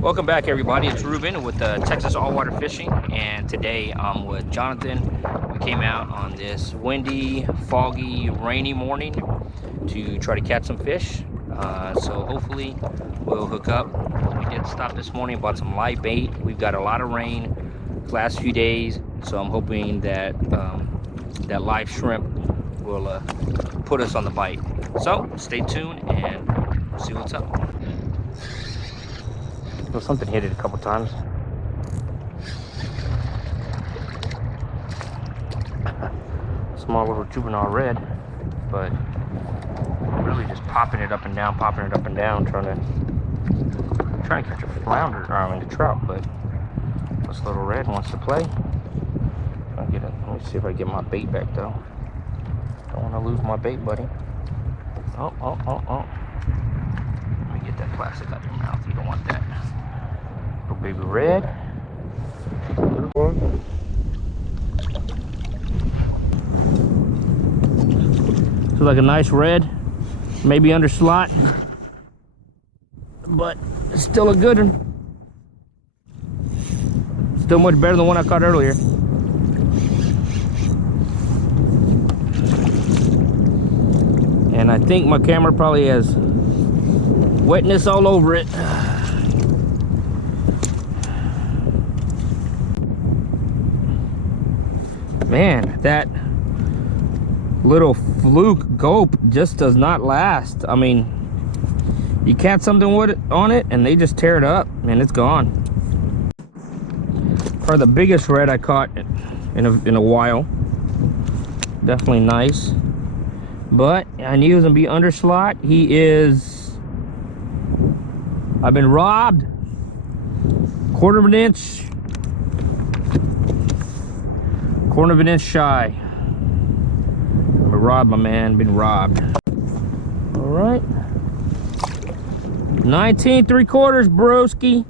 Welcome back, everybody. It's Ruben with Texas Allwater Fishing, and today I'm with Jonathan. We came out on this windy, foggy, rainy morning to try to catch some fish. So hopefully we'll hook up. We did stop this morning, bought some live bait. We've got a lot of rain the last few days, so I'm hoping that that live shrimp will put us on the bite. So stay tuned and we'll see what's up. Well, something hit it a couple times. Small little juvenile red, but really just popping it up and down, trying to catch a flounder, or I mean a trout, but this little red wants to play. Let me see if I get my bait back though. Don't want to lose my bait, buddy. Oh. Let me get that plastic out of your mouth. You don't want that. Little baby red. Looks like a nice red, maybe under slot, but it's still a good one. Still much better than the one I caught earlier. And I think my camera probably has wetness all over it. Man, that little fluke gulp just does not last. I mean, you catch something with it on it and they just tear it up and it's gone. Probably the biggest red I caught in a while. Definitely nice, but I knew he was gonna be under slot. He is. I've been robbed. Quarter of an inch shy. I've been robbed, my man. Been robbed. All right. 19 3/4, broski.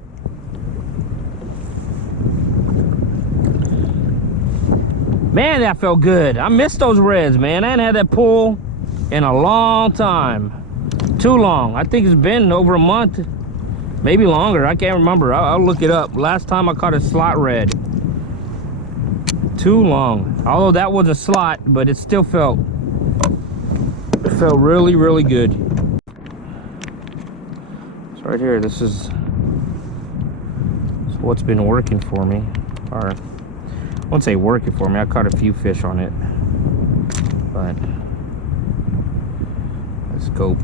Man, that felt good. I missed those reds, man. I hadn't had that pull in a long time. Too long. I think it's been over a month, maybe longer. I can't remember. I'll look it up. Last time I caught a slot red. Too long. Although that was a slot, but it still felt really, really good. So right here, this is what's been working for me. Or I won't say working for me. I caught a few fish on it, but let's go.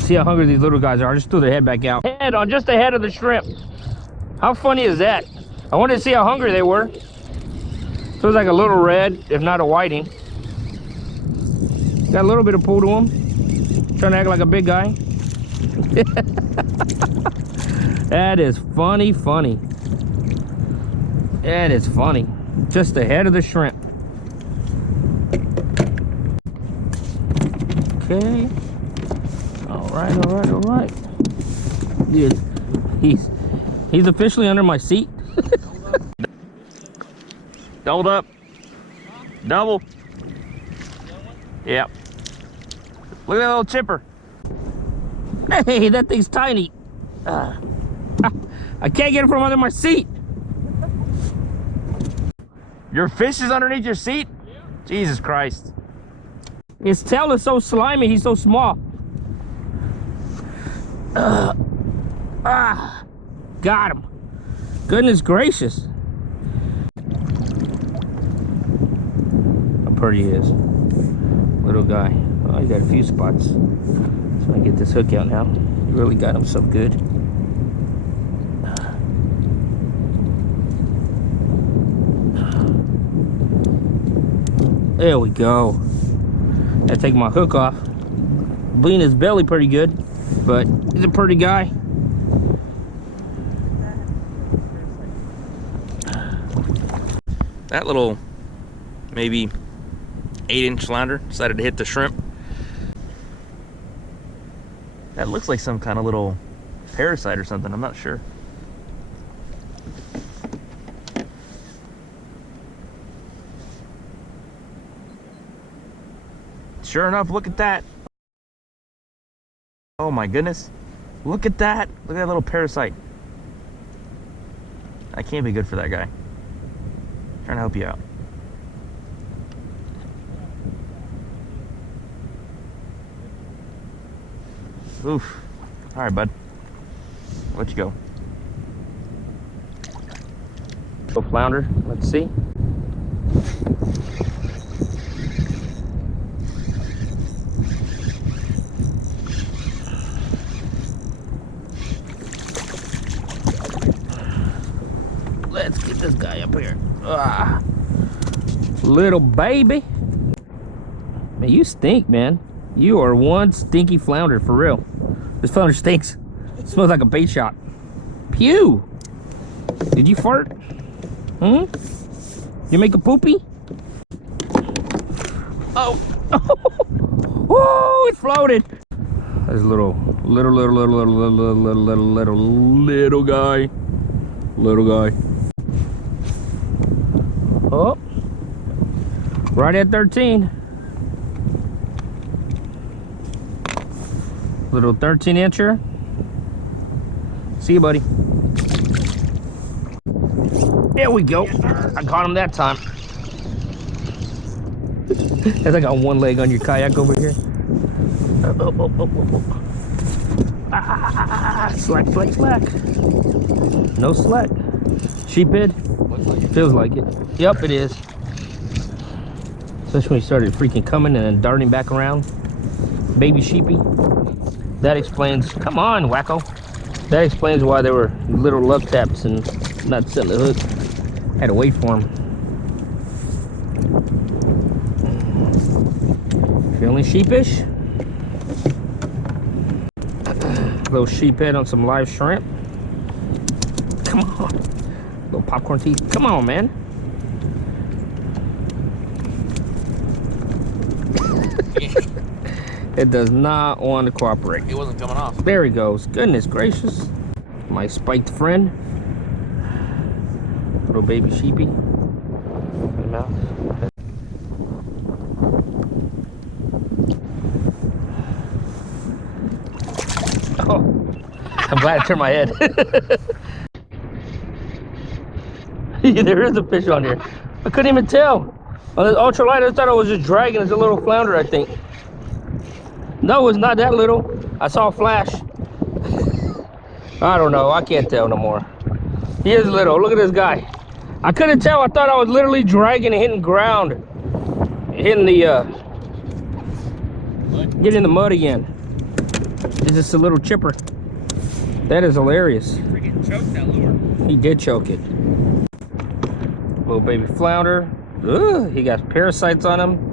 See how hungry these little guys are. I just threw their head back out. Head on just the head of the shrimp. How funny is that? I wanted to see how hungry they were. So it's like a little red, if not a whiting. Got a little bit of pull to him. Trying to act like a big guy. That is funny. That is funny. Just the head of the shrimp. Okay. All right. Dude, he's officially under my seat. Doubled up. Double. Yep. Look at that little chipper. Hey, that thing's tiny. I can't get it from under my seat. Your fish is underneath your seat? Yeah. Jesus Christ. His tail is so slimy, he's so small. Got him. Goodness gracious. How pretty he is. Little guy. Oh, he got a few spots. So I get this hook out now. He really got himself good. There we go. I take my hook off. Bleeding his belly pretty good, but he's a pretty guy. That little maybe 8-inch flounder decided to hit the shrimp. That looks like some kind of little parasite or something. I'm not sure. sure enough, look at that. Oh my goodness. Look at that. Look at that little parasite. That can't be good for that guy. I'm trying to help you out. Oof. All right, bud. I'll let you go. Go flounder. Let's see. Let's get this guy up here. Ah, little baby. Man, you stink, man. You are one stinky flounder, for real. This flounder stinks. It smells like a bait shop. Pew! Did you fart? Hmm? You make a poopy? Oh! Oh! It floated! There's a little guy. Little guy. Oh! Right at 13. Little 13-incher. See you, buddy. There we go. I got him that time. As I got one leg on your kayak over here. Slack, slack, slack. No slack. Sheephead? Feels like it. Yep, it is. Especially when he started freaking coming and then darting back around. Baby sheepy. That explains, come on, wacko. That explains why there were little love taps and not setting the hook. I had to wait for him. Feeling sheepish? Little sheephead on some live shrimp. Come on. Little popcorn teeth. Come on, man. It does not want to cooperate. It wasn't coming off. There he goes. Goodness gracious. My spiked friend. Little baby sheepy. Mouth. Oh, I'm glad I turned my head. There is a fish on here. I couldn't even tell. On the ultralight, I thought I was just dragging. It's a little flounder, I think. No, it's not that little. I saw a flash. I don't know. I can't tell no more. He is little. Look at this guy. I couldn't tell. I thought I was literally dragging and hitting ground. Hitting the, getting in the mud again. It's just a little chipper. That is hilarious. Freaking choked that lure. He did choke it. Little baby flounder. Ugh, he got parasites on him.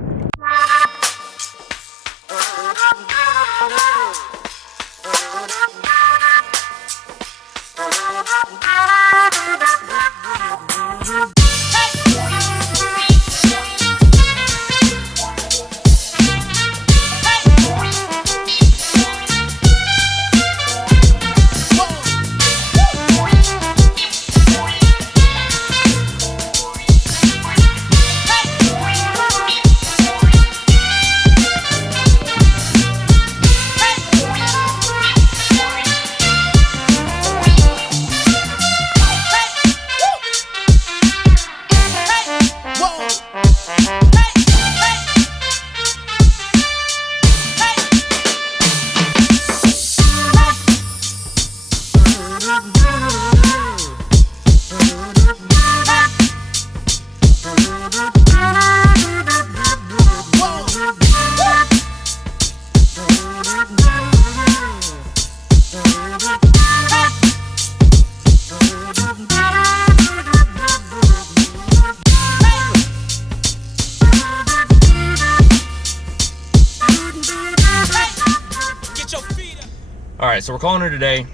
Alright, so we're calling her today.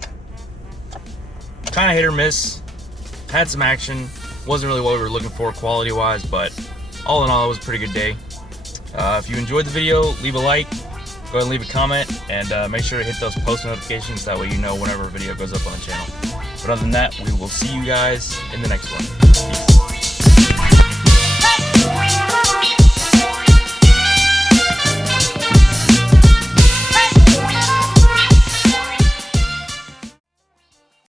Kind of hit or miss. Had some action. Wasn't really what we were looking for quality wise, but all in all, it was a pretty good day. If you enjoyed the video, leave a like, go ahead and leave a comment, and make sure to hit those post notifications. That way you know whenever a video goes up on the channel. But other than that, we will see you guys in the next one. Peace.